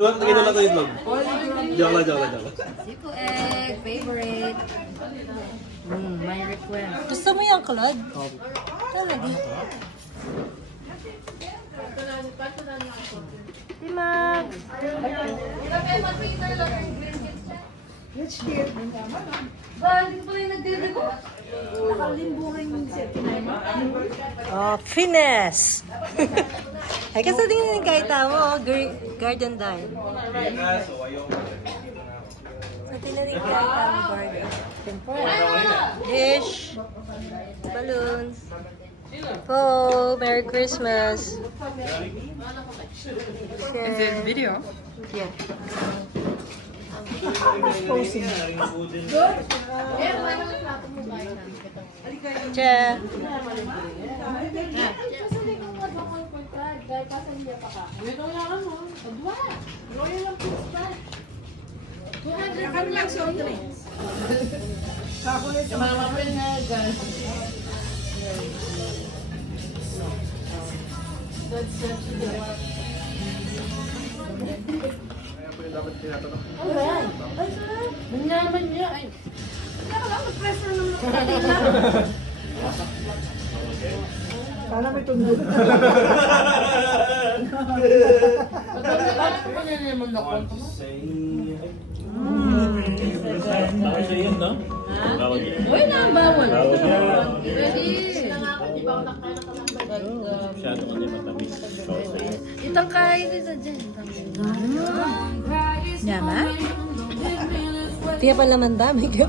Lagay na lang ko yung vlog. Joke lang. Siko egg, favorite. My request. Gusto mo yung Claude? Talaga. Si Mag. Oh, finesse! Ay, kasi din yung gaita mo, garden dye. So, tinaling gaita mo, garden. Dish, balloons. Oh, Merry Christmas. Is it video? Yeah. Che. Nanyaman niya. Ay. Sana may tundo. Bakit pa nanyaman ako? Bakit siya yun, no? Uy, nabawal. Ready. Masyado ka din matamis. Itang kain nito dyan. Nyama? Tiya pa naman dami ka.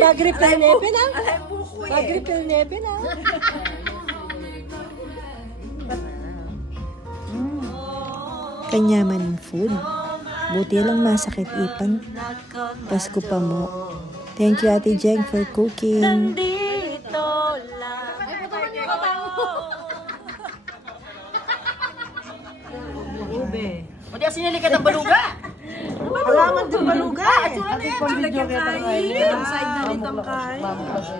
Pag-refill nepe na. Pag-refill nepe na. Kanyaman food. Buti lang masakit ipan. Pasko pa mo. Thank you Ate Jeng for cooking. Nandito lang. Ube. O di sinilikat ang baluga. Alaman din baluga eh. Ate pang-video kita kayo. Ang side na rin tangkay.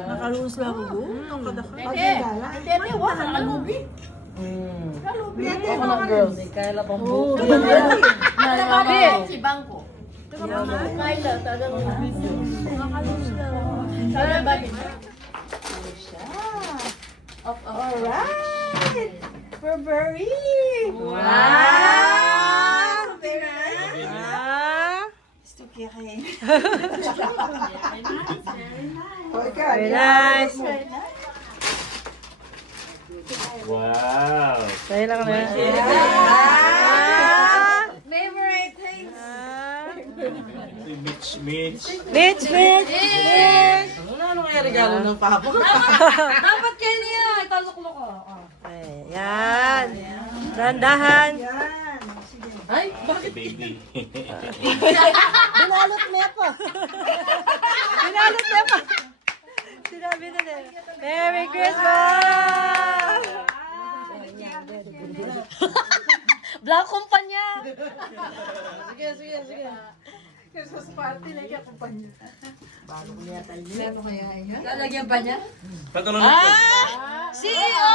Nakalunos lang ako. Ang kadaka. Hindi, wala ka nakalubi. Ako ng girls. Kayla pang buko. Nalabi. Si Bangko. Kayla, talagang video. Nakalunos lang. Kayla, bakit? Alright! Burberry! Wow! Very nice. Ah, Gusto kaya kayo. very nice. Wow! Sa'yo lang na. Favorite things. Mitch. Mitch! Ano kaya regalo ng papa? Dapat kayo niya. Italuklok ko. Ayan. Dandahan. Yan. Ay, bakit? Baby. Binalot mo pa. Binalot mo pa. Sinabi na nila. Merry Christmas! Black kumpanya. Sige. Christmas party na kaya kumpanya. Ano kaya yan? Lalagyan pa niya? Patunod CEO!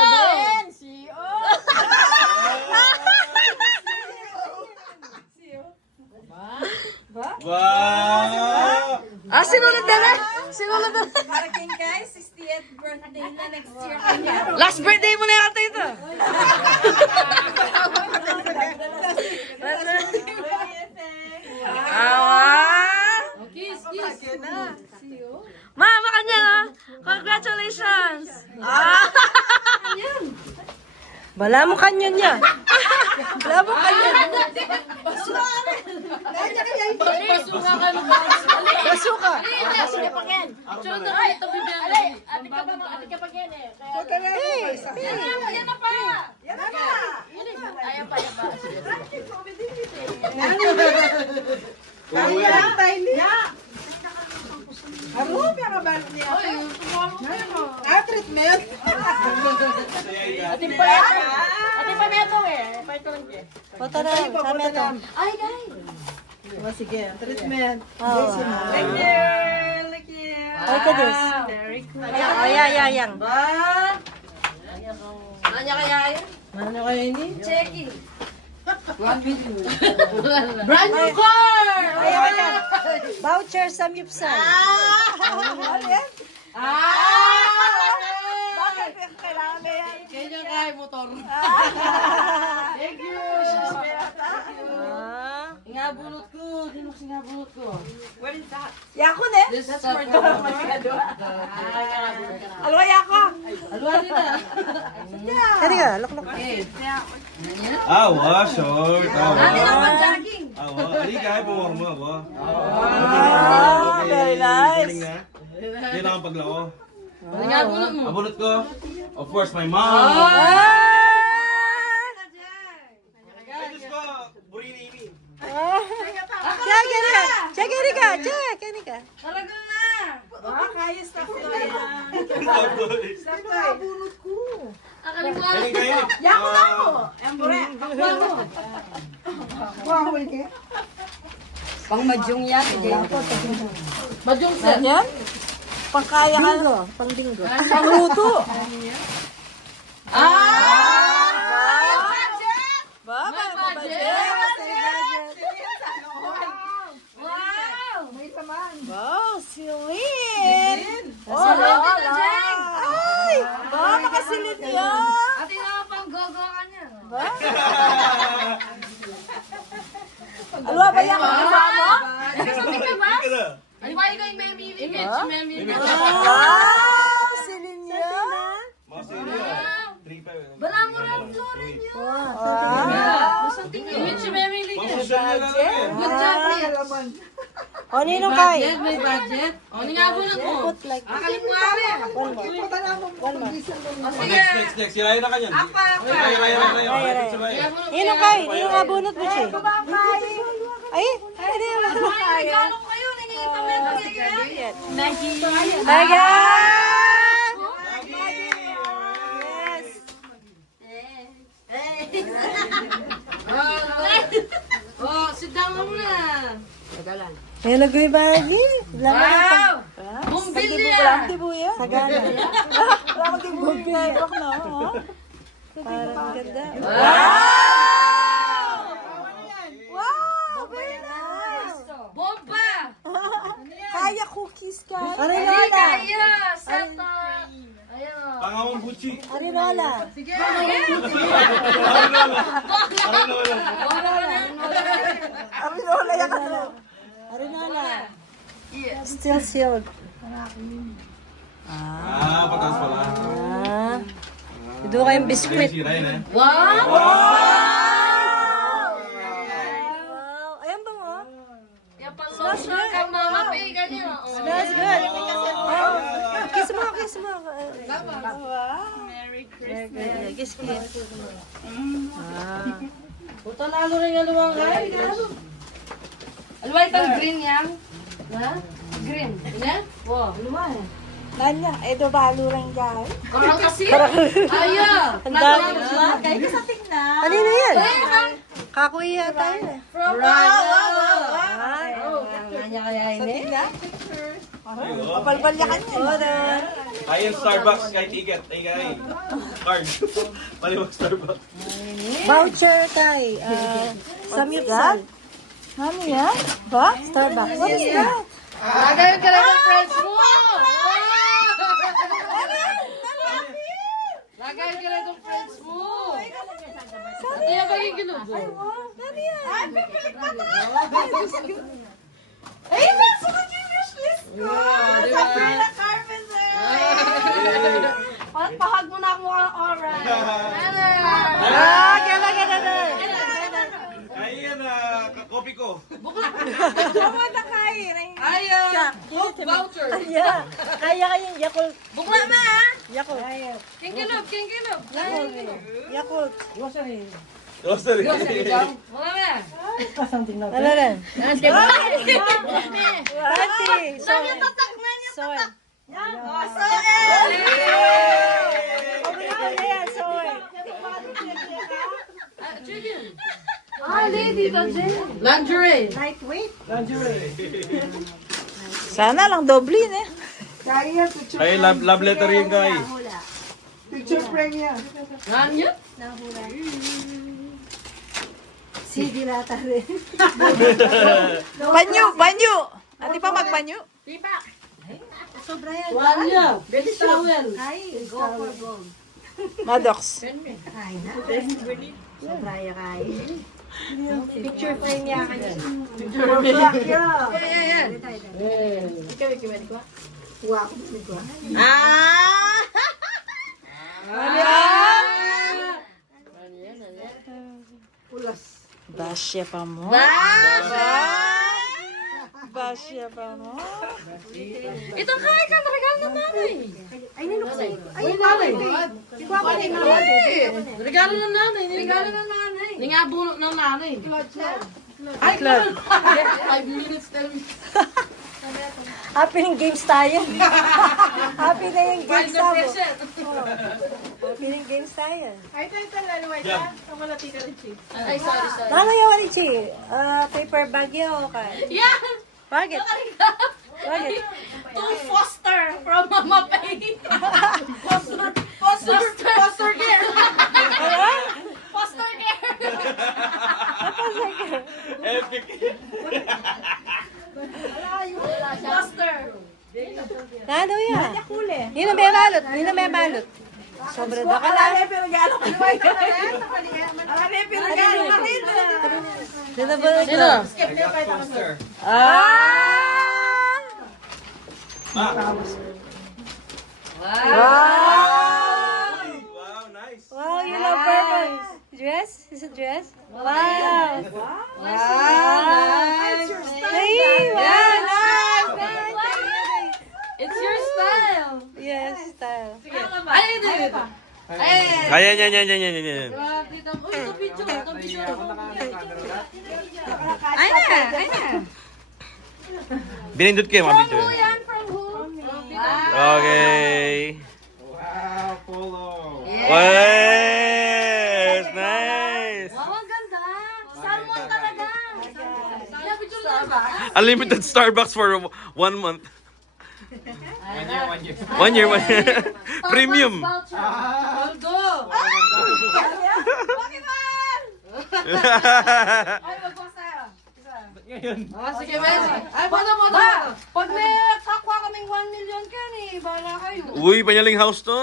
Wow! Ah, sinulad na na. Sinulad na. Parating kay 60th birthday na next year kanya. Last birthday mo na yata ito. Awa! Kiss. Mama kanya na. Congratulations. Ah! Bala mo kanya niya. Bala mo kanya. Pasuka ka nung Basuka. Hindi, sige pa yan. Sunod na ito bibigyan. Alay, ate ka pa yan eh. Yan na pa. Ayaw pa. Sige. Kaya tayo niya. Aro, pero kabalo niya. Treatment. Ating pa meto eh. Paito lang eh. Foto na. Sama ito. Ay, guys. Sige, treatment. Oh. Thank you. Thank you. Ay, kadis. Very cool. Ayang. Ba? Ano kaya yan? Ano kaya ini? Checking. Brand new car! Ayaw yan. Voucher sa Mipsal. Ano yan? Bakit kailangan na yan? Kaya kaya motor. Thank you! Ingabulot ko. Sino singabulot ko? Yako ne? This is for the Alwa yako. Alwa nila. Kani ka, look. Awa, short. Awa. Jogging. Awa. Ali kaya puwag mo, awa. Very nice. Galing na. Yan ang paglao. Ingabulot mo. Abulot ko. Of course, my mom. Ay, Diyos ko. Burini ini. Check, kani ka. Talagang na. Kaya stop ko yan. Stop ko. Abunot ko. Akalimutan. Galing kayo. Yako na ako. Embure. Wow, hindi. Pang madyong yan. Madyong set. Yan? Pangkaya ka. Bingo. Pang bingo. Pangluto. Ba, May budget. Wow! Wow, silin. Oh, wow. Tita Jeng! Ay, ba, makasilin yan. Ate nga pang gogo ka niya. Alwa ba yan? Alwa mo? Nagsasabi ka ba? Ika na. Ay, ba ikaw yung meme image? Meme image. Wow, silin yan. Mga seryo. 3-5. Bala mo rin Florin niya. Wow. Image yung meme image. Mga social na lang eh. Good job, Prince. O, ninong kay? May budget. O, ningabulot mo. Put like this. Akalimutan. One more. Sige. Next. Sirayan na kanyan. Raya. Ninong kay? Ninong abunot mo siya. Ay, hindi naman. Regalo ko kayo. Nangingita mo yung pagkakaya. Mega! Oh, sit down mo na. May nagawin ba lagi? Wow! Bumbil niya. Buya? Sagana. Wala akong tingin buya. No? Parang ganda. Wow, very nice. Bomba! Kaya cookies ka. Ano Hindi Lola? kaya. Santa. Ayun. Pangawang Gucci. Ano Lola? Sige. Arinola yan ka na. Ano Lola? Still sealed. Patas pala. Ah. Ito kayong biskuit. Sirayan eh. Wow! Wow! Ayan ba mo? Yung pang-social kang mama pay ganyan. Smells good. Oh. Kiss mo. Kiss. Puta lalo rin yung lumanggay. Alway tang green yan. Ha? Green. Ina? Wow. Alway. Nanya, ito balo lang dyan. Karal kasi. Ayaw. Ang dami. Kaya ka sa tingnan. Ano na yan? Ayun. Kakuya tayo eh. From Ay, kanya kaya Sa yun eh. tingnan. Papalpal niya kanya. Ayan Starbucks kahit ticket. Ay kay. Card. Paliwag Starbucks. Voucher tayo. Sa Mipsal. Ano yan? Ba? Starbucks. What is that? Lagayin ka lang ng friends mo. Lagayin ka lang ng friends mo. Ate yung kaging ginubo. Ano yan? Ay, pipilik pa ito. Ay, nasa ko yung wish list ko. Sa Perla Carpenter. Pahag mo na ako ang aura. Ayan kopi ko. Bawa na kain. Ayaw. Voucher. Kaya kayong Yakult. Bukla na ha. Yakult. Kingkilob. Yakult. Grocery. Wala na. Ano rin? Ate. Ate. Saan yung tatak na niya? Soy. Paborito na yan, soy. Lady to Jen. Lingerie. Lightweight. Sana lang doble eh. Ay, love letter yun kay. Picture frame yan. Ganyan? Sige lata rin. Banyo! Ati pa magbanyo? Sobra yan. Wanya. Baby towel. Ay, go for gold. Madox. Ay, na. Sobra yan kay. Picture frame yan kanya. Basya pa mo. Basya pa mo. Ito kaya ka, regalo ng nanay. Ay, ninukay. Ay, nanay. nanay. Regalo ng nanay. Regalo ng nanay. Ningabuno ng nanay. Ay, Claude. 5 minutes, tell me. Happy ng games tayo. Happy na yung games tayo. Happy ng games tayo. Ay, ito lalo. Yeah. Kamalati ka rin, Chief. Ay, sorry. Tama yung walichi. Paper bag yun o kay? Yan! Bakit? Bakit? To foster from Mama Pay. Foster care. Foster care. Epic. Foster. Ano yan? Yun ang may balot. Yun ang may balot. Sobra da ka lang. Sino ba ito? Poster. Ah! Wow, nice. Wow, you love purple. Dress? Is it dress? Wow. Nice. Hey, wow. It's your style. Yes, style. Ay, hindi. Ay, Ayan. grabe. Uy, ito picture. Ito picture. Ay na! Binindot kayo, mga video. Yan from who? Okay. Wow, polo. Yes, nice. Wow, ang ganda. Salmon talaga. Kaya picture na ba? Unlimited Starbucks for 1 month. 1 year. Premium. Aldo. Ah, sige, Messi. Ay, foto. Pag may kakwa kaming 1 million ka ni, bahala kayo. Uy, panyaling house to.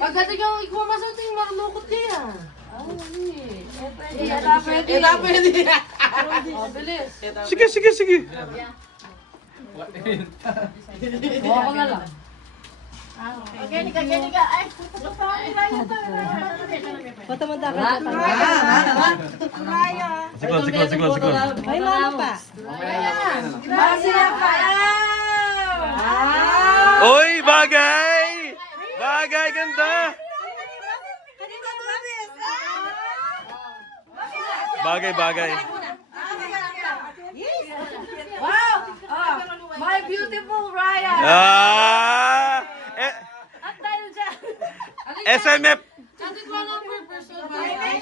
Pagdating ang ikaw masating, marunukot kaya. Ito pwede. Oh, bilis. Sige. Buha ko na lang. Foto mo dapat dapat. Siglo. Ay, mama pa. Uy, bagay! Bagay, ganda! Bagay. My beautiful Raya. At dahil dyan. SMF! Atin ko lang per person. Ay,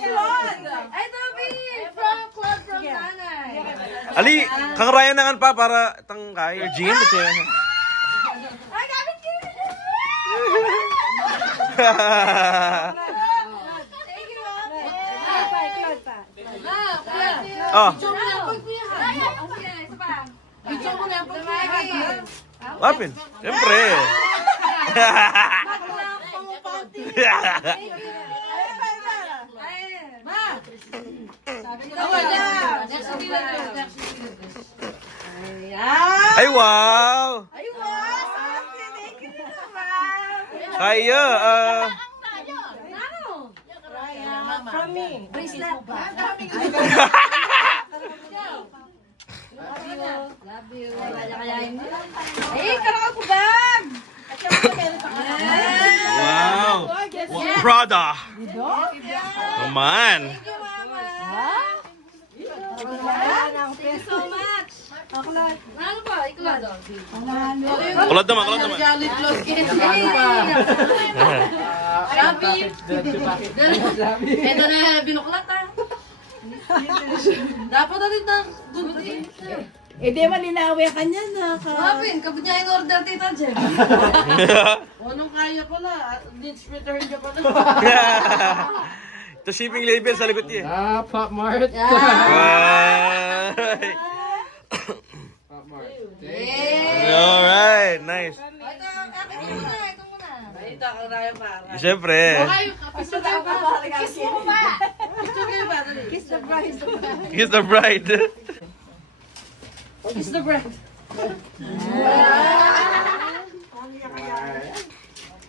Toby! From Claude from Nanay. Ali, kang Ryan nangan pa para tangkay. Jean, ito yan. Ay, gamit kayo! Thank you, Oh, Video mo na yung pagpihan. Video mo na yung pagpihan. lapin. Siyempre. Ay, wow! Kaya, From me. Bracelet pa. Love you. Ay, karaka ko bag! wow! Prada! Naman! Thank you so much. Ano ba? Iklad. Kulad naman. Galit close kids. Sabi. Ito na binuklat ah. Dapat natin ng good. Eh, di malinawi ka niya na. Mabin, kapag niya in order, Tita Jen. O, nung kaya ko na, needs return niya pa na. Ito shipping label sa likod niya. Pop Mart. Right. Pop Mart. Alright, nice. Ito muna. Ito, ang raya para. Siyempre. Gusto kayo ba? Kiss mo ba? Gusto kayo ba? Kiss the bride. Kiss the bride. Kiss the bride.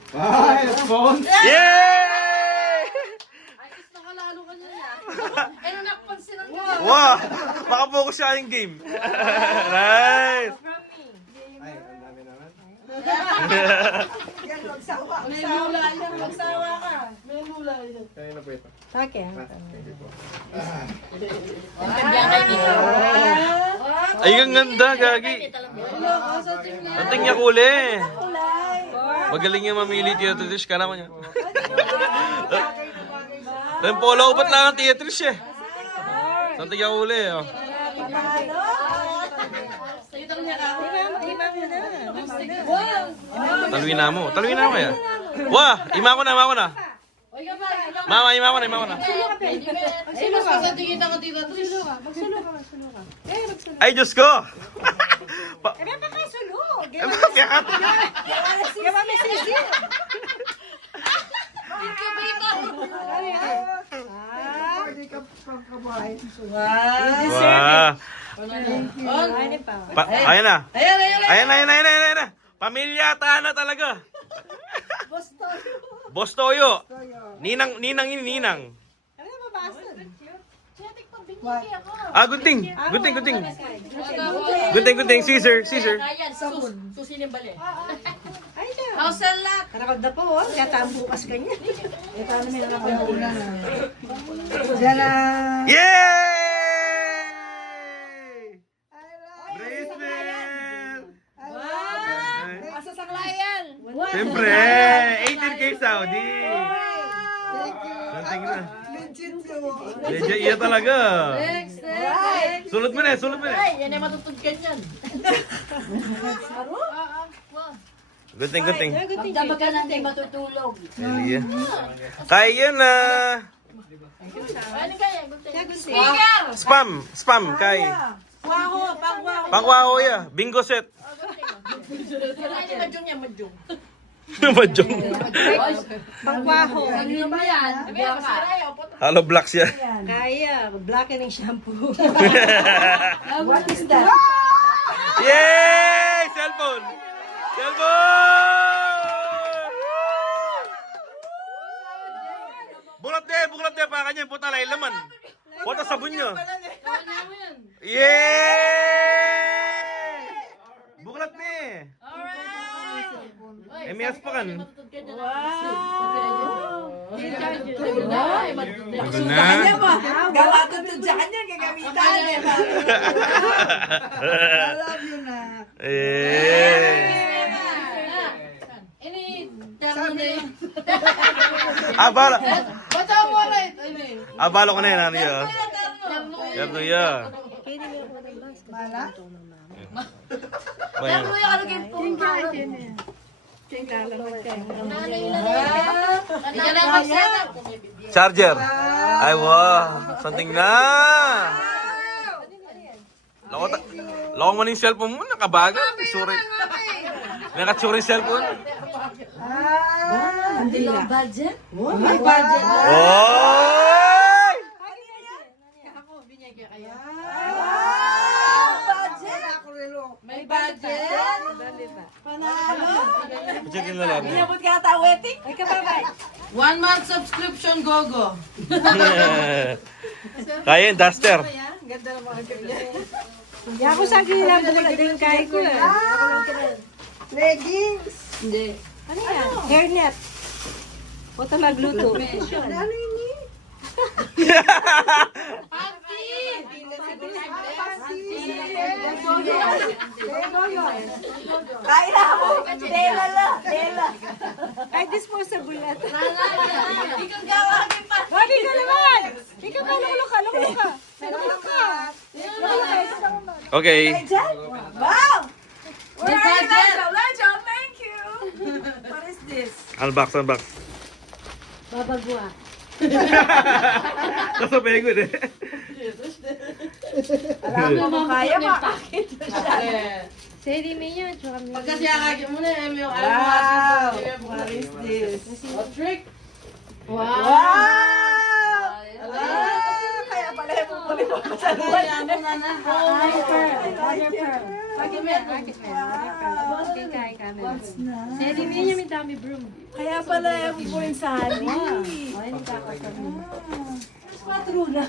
Ay, phone. Yay! Ay, kiss na kalalo ka niya. Eh, nung nakapansinan mo. Wow! Makapokus siya yung game. Nice! Ay, ang dami naman. May lula yan. Magsawa ka. May lula yan. Kaya na po ito. Akin. Thank you po. Ay, ang ganda, Gagi. Ang tingnya kuli. Magaling yung mamili, Tia Trish. Kala mo niya. Yung polo upat lang ang Tia Trish eh. Ang tingnya kuli. Oh. Taluin na mo. Taluin na mo kaya. Wah! Ima ko na, ima ko na. Mama, ima ko na, ima ko na. Ay, mas kasatingin ako dito. Ay, Diyos ko! Pa- Kaya Wow! Ayan na. Ayan na. Pamilya Tana talaga. Bostoyo. Ninang ini, Ninang. Gunting. Gunting. Caesar. Ayan, susinin bali. House and lot. Karakod na po, oh. Kaya bukas ka niya. Yay! Bracelet! Asa sa klayan. Siyempre, 18K Saudi. Santing na. Legit iya talaga. Next. Sulot mo na. Ay, yan ay matutugkan yan. Gunting. Magdama ka lang din matutulog. Iya. Kaya na. Ano kaya? Speaker! Spam kay. Pangwaho ya. Bingo set. Ano madyong yan, madyong. Majong. Pangwaho. Ano ba yan? Halo blacks yan. Kaya, blackening shampoo. What is that? Yay! Cellphone! Bulat deh pa kanya puta lay laman. Puta sabon nyo. Yay! Bulat ni. Emias pa kan. Maganda na. Galatan to dyan yan, gagamitan. I love you na. Ini, terno na yun. Abala. Ba't ako right? Abalo ko na yan, ano yun? Terno ya. Terno yung ano kayo po. Charger. Ay, wow. Something na. Loko mo na yung cellphone mo, nakabaga. Suri. Nakatsuri yung cellphone. Hindi lang budget? May budget. Oy! May budget? Check na lang. Inabot ka ata wedding? Ay, kababay. 1 month subscription, go. Kaya yung duster. Ganda ng mga ganyan. Hindi ako sa gila muna din kaya ko eh. Leggings. Hindi. Ano yan? Hairnet. Puta magluto. Ano yun? Party! Kaya na ako. Tela lang. Tela. Ay, disposable na ito. Ikaw gawagin pa. Wagi ka naman! Ikaw ka, lukulok ka. Lukulok ka. Okay. Wow! Where are you, Lejo? Lejo, thank you! What is this? Unbox. Babagwa. Kasabay ko eh. Alam mo kaya ba? Seri May yun, tsaka may... Pagkasiyakagin mo na yung Wow! What is this? trick. Wow! Kaya pala yung pupuli mo sa buwan. Seri May yun, may dami broom. Kaya pala yung pupuli sa hali. Patruna.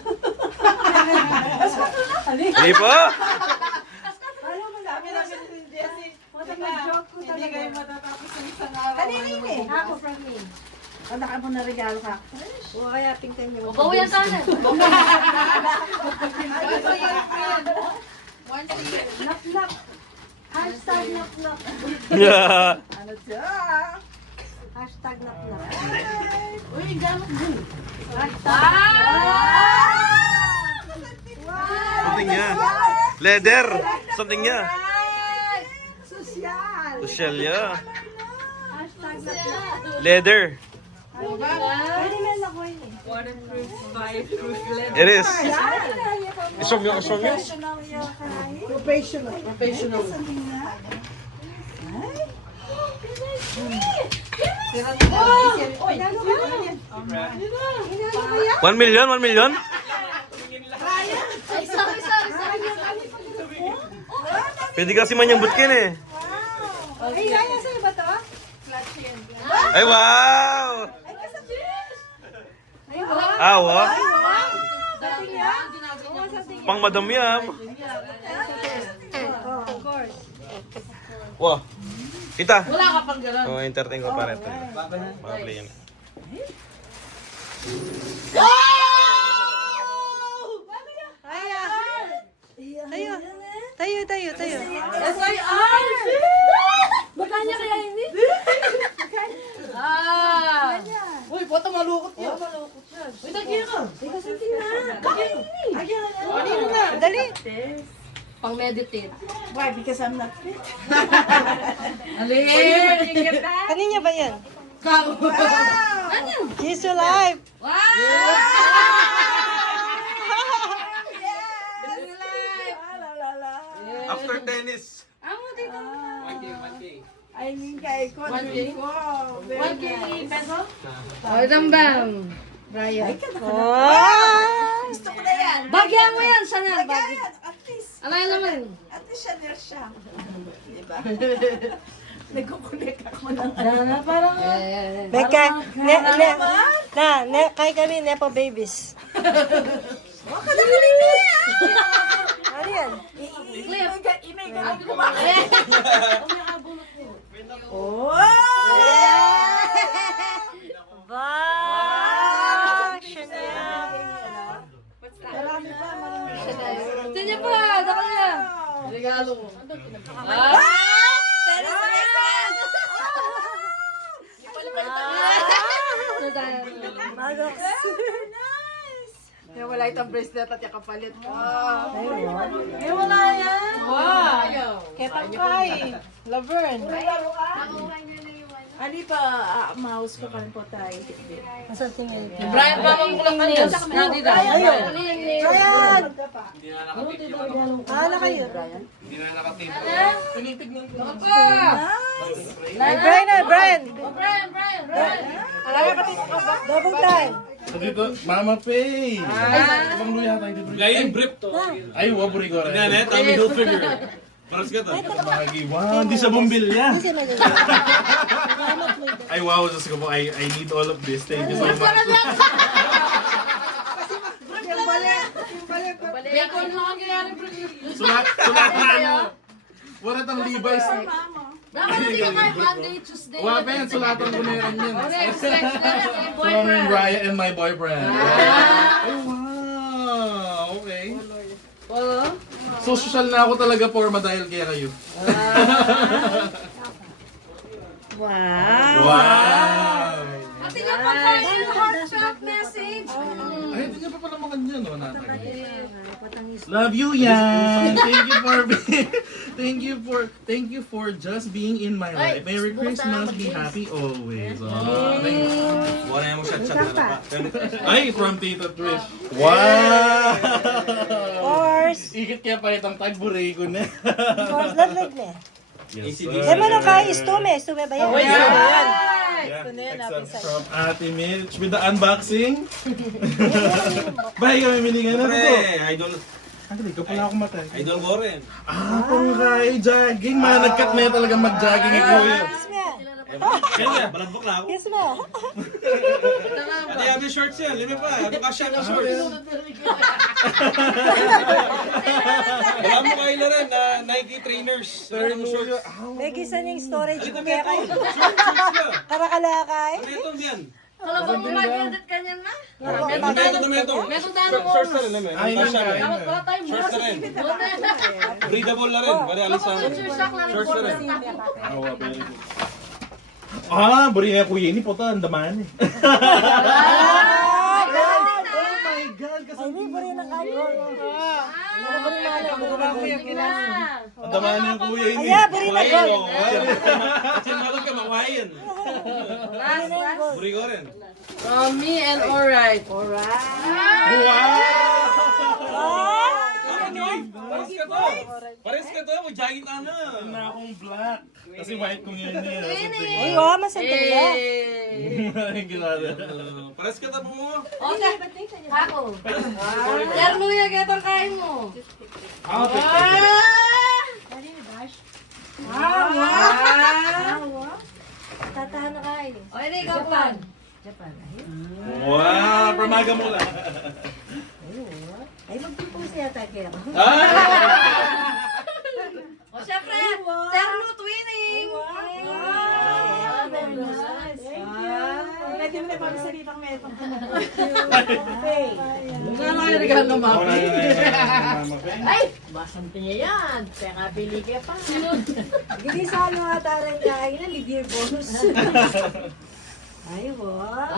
Hindi po. Alam mo, dami namin rin, Jessie. Mag-joke ko talaga. Hindi kayo matatapos ng isang araw. Kanina eh. Ako from me. Wala ka mo na regalo ka. O kaya pingtan niyo. Bawa yan sana. Knock-knock. Hashtag knock-knock. Yeah. Ano siya? Hashtag knock-knock. Uy, gamit din. Something niya. Leather. Something niya. Sosyal. Social niya. Hashtag knock-knock. Leather. Pwede mo na ko yun eh. It is. Isom nyo. Professional. $1 million? Ay, sorry. Pwede kasi manyambutkin eh. Ay, kaya sa'yo ba to? Ay, wow! Awa. Pang Madam Yam. Wow. Kita. Wala ka pang gano'n. Oh, entertain ko para ito. Play yan. Tayo. SIR! Magkanya kaya hindi? Uy, pota malukot yun. Uy, tagyan ka. Dali. Pang meditate. Why? Because I'm not fit. Alin! Kanina ba yan? Karo. Kiss your life. After tennis. I mean, kay ko. 1K? Ko. 1K peso? Oh, dambang. Brian. Gusto ko na yan. Bagyan mo yan, sana. Kaya, at least. Ano yung laman? At least siya. Diba? Nagkukulik ako ng Beka, kay kami, Nepo Babies. Ano yan? Imay ka kumakain. Oh! Wow! Chanel! Marami pa, marami. Tignan po, dako niya. Regalo mo. Kaya wala itong bracelet at yung kapalit mo. Kaya wala yan. Wow! Ketang kay. Laverne. Ano pa, mouse ko kan po tayo. Masan si Mel? Brian, bawang ko lang nails. Nandito. Brian! Hala kayo. Hindi na nakatim. Ay, Brian na, Brian! Brian! Double time. Dito, Mama Pay! Ibang luya tayo dito. Gaya yung brief to. Ay, waburi ko rin. Yan eh, Tommy Hilfiger. Paras ka to. Bahagi. Wow, hindi sa bumbilya. Ay, wow, just ko po. I need all of this. Thank you so much. Bacon mo ang ginagawa. Sulat na ano. Wala tang Levi's. Dapat hindi ka kahit Monday, Tuesday. Wala pa yan, sulatan ko na yan. From Boyfriend. Raya and my boyfriend. Ay, wow. Okay. So, social na ako talaga forma dahil kaya kayo. Wow! Wow! Ate nga pa tayo yung heart shot message. Ay, ito niya pa pala mga naman yun, no? Love you, Yan! Thank you for just being in my life. Merry Christmas, be happy always. Oh, Wala yung shot-shot na pa. ay, from Tito Trish. Wow! Course. Ikit kaya pa itong tagburi ko na. Course, ladlag na. Yes, Di mo nang kaya istume. Istume ba yan? From Ate Mitch with the unboxing. Bahay kami miningan na Pre, ito. idol. Hindi ka pala akong matay. Idol ko rin. Pangkay, jogging. Nagkat na talaga mag-jogging ni Kuya. Kiss me. Kaya, balagbok na ako. Kiss me. Ate, yabi shorts yan. Limi pa. Ito kasya ng shorts. Wala mo kayo na rin na Nike trainers. Pero ng shorts. May gisa ng storage ko kaya kayo. Shorts ka. Karakalakay. Ano itong yan? Kala mo mag-edit ka niyan na? Meto. Shorts na rin naman. Ay, Kasya rin. nangkain Wala tayong Shorts na rin. bukas. Breathable na rin. Bari alisan. Shorts na rin. Buri na Kuya ini po ito. Ang daman eh. Ay, hindi pa rin nakayo. Ano ba rin malam? Ang daman ni Kuya ini. Ay, pa rin Kumain nakayo. mo. Kasi malog ka makain. Buri ko rin. Me and alright. Wow! Pares ka to. Pares ka to. Mag-jogging ka na. Na akong black. Kasi white kong yun niya. Ay, wow, masantaya. Pares ka to mo. Okay. Ako. Terluya kitang kain mo. Tatahan na kayo. O, hindi, ikaw pa. Wow! Pramaga mo lang. Ay, magpipose yata kayo. O, syempre, terno twinning. Pwede mo na pag-salitang metong. Okay. Ano kayo regalo mo? Ay, basante niya yan. Kaya nga pili ka pa. Hindi sa ano ata rin kain na, bigyan bonus. Ay, wow.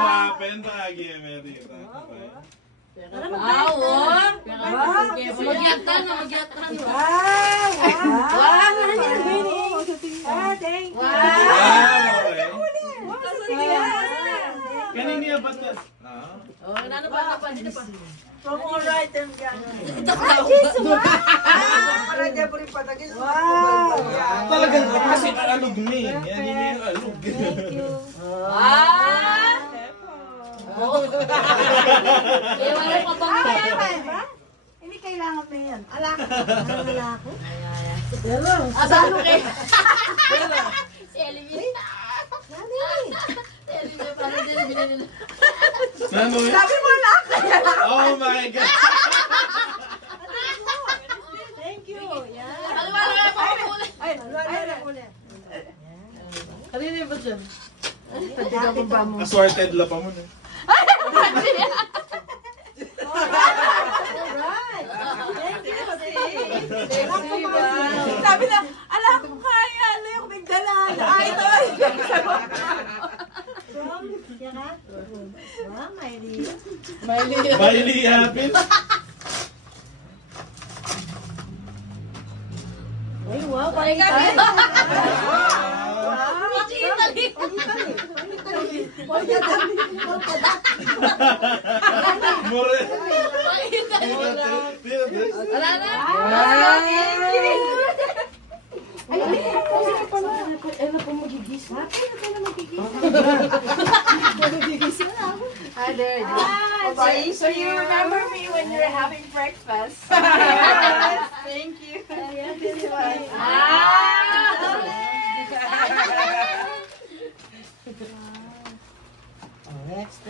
Wapen lagi, Mary. Magyatan na, magyatan. Wow! Wow! Thank you. Kanina ba ito? Oh, ano pa, dito pa. From alright and Wow! Talagang kasi alog na eh. Yan yung alog. Thank you. Eh, wala pa bang Hindi kailangan na yan. Alak. Wala ako. Asalo kayo. Si Elvin. Si Elvin, parang din binili na. Ano yun? Sabi mo lang! Oh my God! Thank you. Yan. Wala pa ako ulit. Ay, wala ulit. Kanina ba dyan? Assorted la pa mo na. Alright. Thank you. Sabi na, ala ko kaya, ala yung nagdala. Ay, ito. From, yan ha? Wow, Miley. Miley Apin. Ay, wow, pangita. More. Wala na. So you remember me when you're having breakfast? Thank you. Next.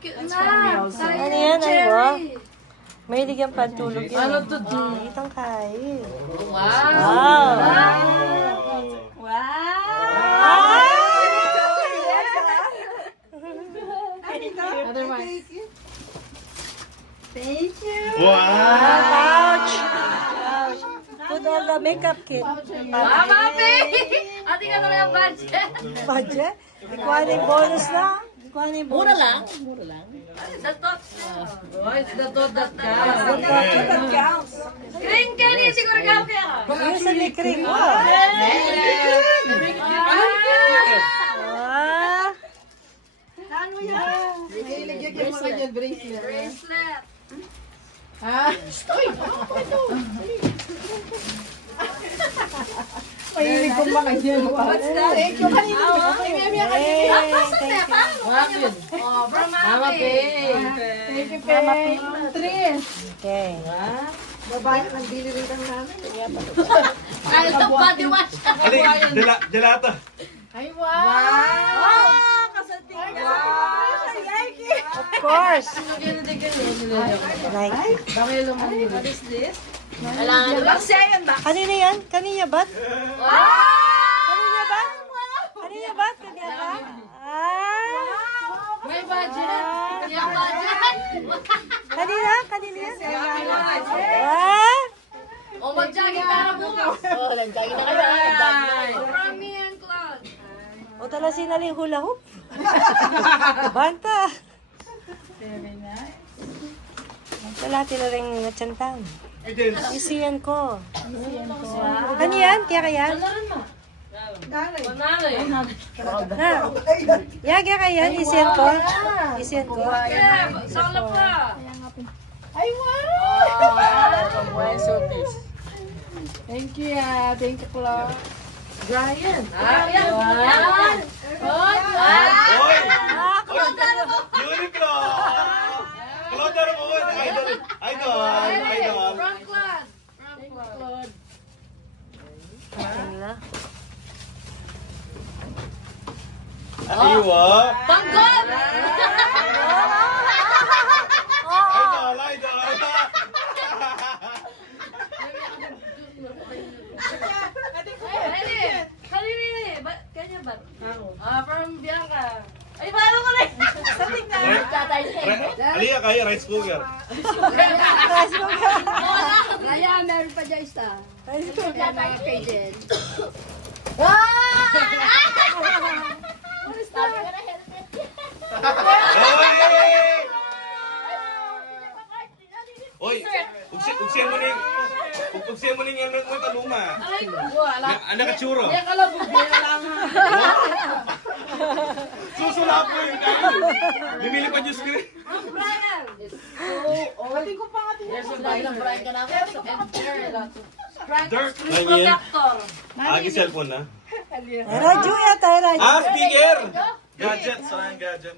Cute na. Ano yan? Ano ba? May ligyan pantulog yun. Ano to do? Itang kain. Wow. Thank you. Wow! Pouch! Put all the makeup kit. Mama, Ate ka na yung budget. Budget? Ikuha na yung bonus na. Kuha na yung Mura bonus. lang. Mura lang. The thoughts. Oh, it's the thought that counts. Kring ka niya, siguro ka kaya. Yung sa likring. Oh. Ah. Mahilig yung mga ganyan bracelet. Bracelet. Mahilig kong mga ganyan. What's that? Thank you kanina. Oh, from Mama Mami. Pay. Thank you, Pay. Tris. Okay. Babae, nagbili rin ang namin. Kahit ang body wash. Ali, jalata. Ay, wow! Kasating Of course. Like, What is this? Kailangan ba? kanina yan? Kanina ba? Kanina ba? Kanina ba? Kanina ba? Ah! May budget. Yung budget. Kanina? Kanina yan? Ah! O, mag-jogging tayo bukas. O, nag-jogging na kayo. From me and Claude. O tala sinaling hula hoop. Banta. Very nice. Tala tila rin natsantang. Isiyan ko. Ano yan? Kaya kaya? Na. Ya, kaya kaya? Isiyan ko. Isiyan ko. Yeah, sala pa. Ay, wow! Thank you, Thank you, Claude. Brian. Ayan. Oy! Uniqlo! Claude Arbon! Idol! Idol! From Claude. From Claude. Iwa! Tanggol! Idol! Idol! Kanini. Kanya ba? From Bianca. Ay, paano ko rin? Tatay siya. Aliya kaya rice cooker. Raya, meron pa dyan isa. Tatay kay Jen. Oy! Ugsiyan mo ning yan mo taluma. Anak ka churro. Susulap mo yun. Bimili pa Diyos ko. Brian! Pati ko pa nga Brian ka na ako. Dirt. Protector. Agi cellphone na. Radyo yata, radyo. Speaker! Gadget. Sayang gadget.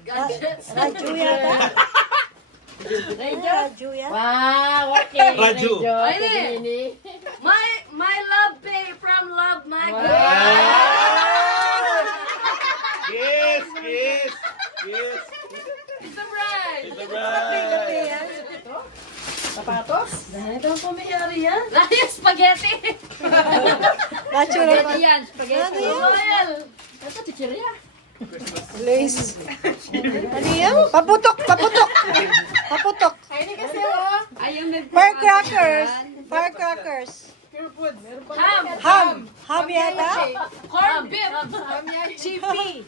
Radyo yata. Radyo yata. Wow, okay. Radyo. Ay, my love pay from Love Maggie. Kiss! Kiss! Kiss! It's a bride. It's a bride! Sapatos? Ito ang pumiyari yan. Ay, spaghetti. Radyo yata. Yan, spaghetti. Royal. Ito, chichirya. Lace. Ano yan? Paputok, paputok. Paputok. Ay, kasi oh. Firecrackers. Firecrackers. Pure food. Meron pa. Ham. Ham yata? Corn beef. Chippy.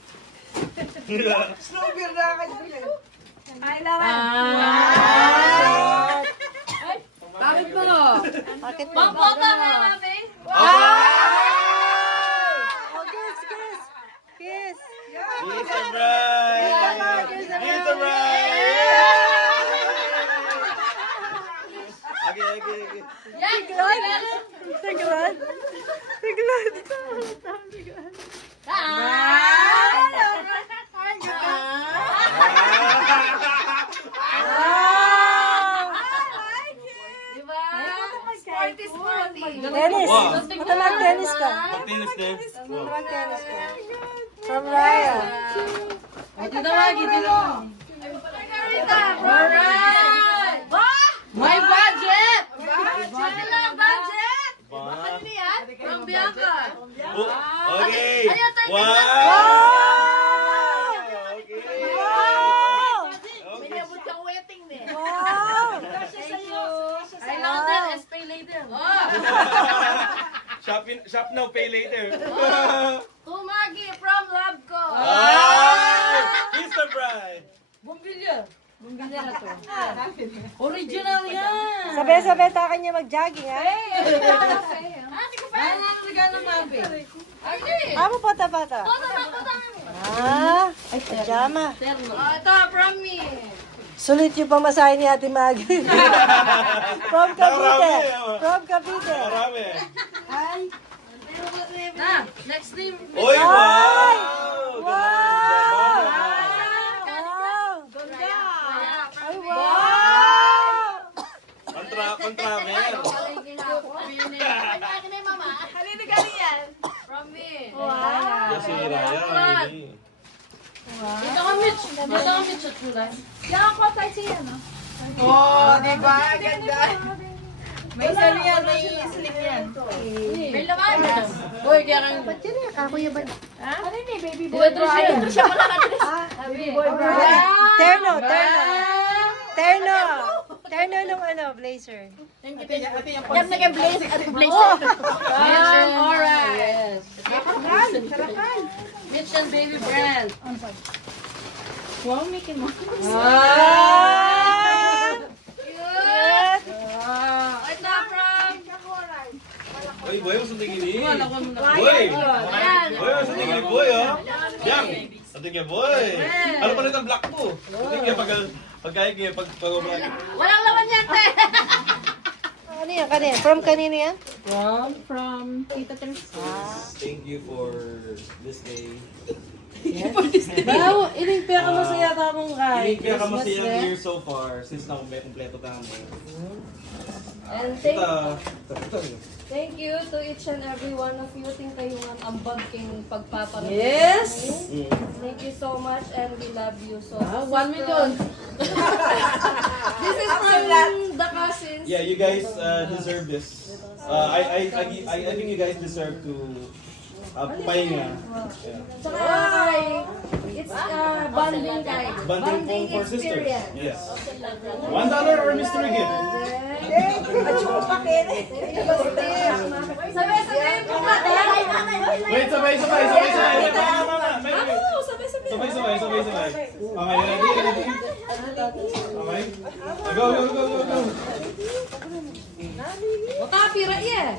Snow beer na kayo. Bakit mo? Bakit mo? Pampota na namin. Oh, kiss, kiss. Kiss. Kiss the bride! Kiss the bride! Okay. Yan. Tiglan. Tiglan. Tiglan. Diba? Sporty, sporty. Tennis. Matalag tennis ka. Pag-tennis na. Matalag tennis ka. From Raya. Alright. My budget. Budget. Budget. Ano yan? From Bianca. Okay. Wow! Okay. May abot kang wedding din. Wow. I know that. Let's pay later. Shop now, pay later. Tumagi from Love ko. Ah! Kiss the Bri. Bumbilya. Bumbilya na to. Original yan. Sabi-sabi takan niya mag-jogging, ha? Ano ang regalo ng Mabi? Ano pata-pata? Ay, pajama. Ito, from me. Sulit yung pamasahe ni Ate Maggie. From Cavite. From Cavite. Marami. Next name. Uy, wow! Wow! Wow! Ay, wow! Kontramer. Halina galing yan. From me. Kasi Raya. Dito ka, Mitch. Dito ka, Mitch. At kulay. Oh, di ba? Ganda. May sali yan, may slip yan. May laman. Uy, kaya kang... Ba't yun eh? Kakuya ba? Ha? Ano yun eh? Baby boy Brian. Ito siya pala ka-dress. Baby boy Brian. Terno. Terno nung blazer. Yan nag-blaze at blazer. Alright. Mitch and Baby Brand. Wow, Mickey Mouse. Yes! Ito from... Uy, boy, gusto tingin ni. Ayan. Boy, gusto tingin ni boy, oh. Yang, gusto tingin boy. Ano pa rin ang black mo? Tingin pag-vlog. Walang laman yan, te. Ano yan? Kanina? From kanina yan? From Tita Tris. Thank you for this day. Wow, ining pera masaya ka mong kahit. Kaya ka masayang year so far since na-kompleto ka mo. And thank you to each and every one of you. Think kayo nga ambag king pagpapalit. Yes! Thank you so much and we love you so much. 1 million. This is from the cousins. Yeah, you guys deserve this. I think you guys deserve to pahinga. Saka it's bonding time. Bonding for sisters. experience. Yes. $1 or mystery gift? Sabay-sabay po natin. Wait, sabay. Sabay. Okay, ready? Okay. Go. Makapira iya.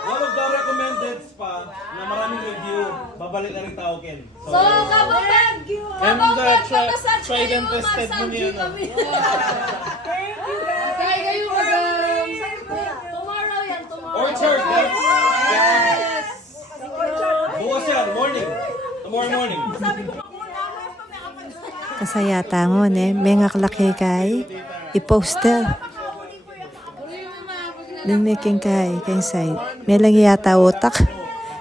One of the recommended spa na maraming review, babalik na rin tao, Ken. So, kapag massage tried and kayo, tested mo massage niya, no? kami. Kaya kayo tomorrow yan, tomorrow. Orchard, Yes! bukas yan, morning. Tomorrow morning. Kasayata mo, ne? May ngaklaki kay. I-poster. Lumiking kay side. May lang yata utak.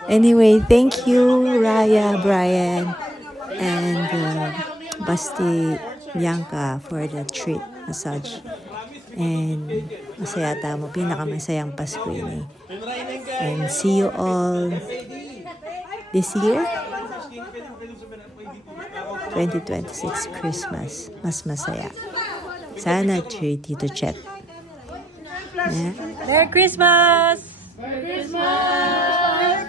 Anyway, thank you, Raya, Brian, and Basti Bianca for the treat massage. And masayata mo, pinakamasayang Pasko ini. And see you all this year. 2026 Christmas. Mas masaya. Sana treat Tito Chet. Yeah. Merry Christmas! Merry Christmas!